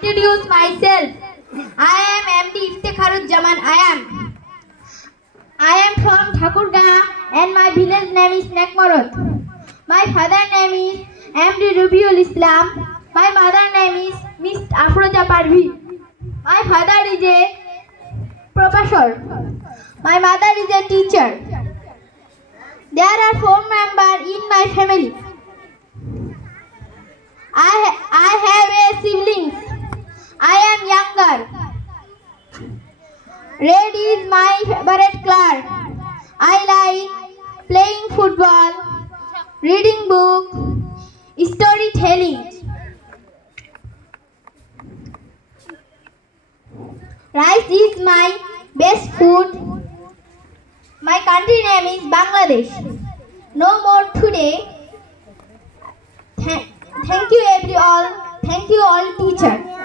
Introduce myself. I am MD Iftekharuzzaman. I am from Thakurgaha and my village name is Nekmarot. My father name is MD Rubiul Islam. My mother name is Miss Afroja Parvi. My father is a professor. My mother is a teacher. There are 4 members in my family. I have a siblings. I am younger. Red is my favorite color. I like playing football, reading book, storytelling. Rice is my best food. My country name is Bangladesh. No more today. Thank you everyone. Thank you all teachers.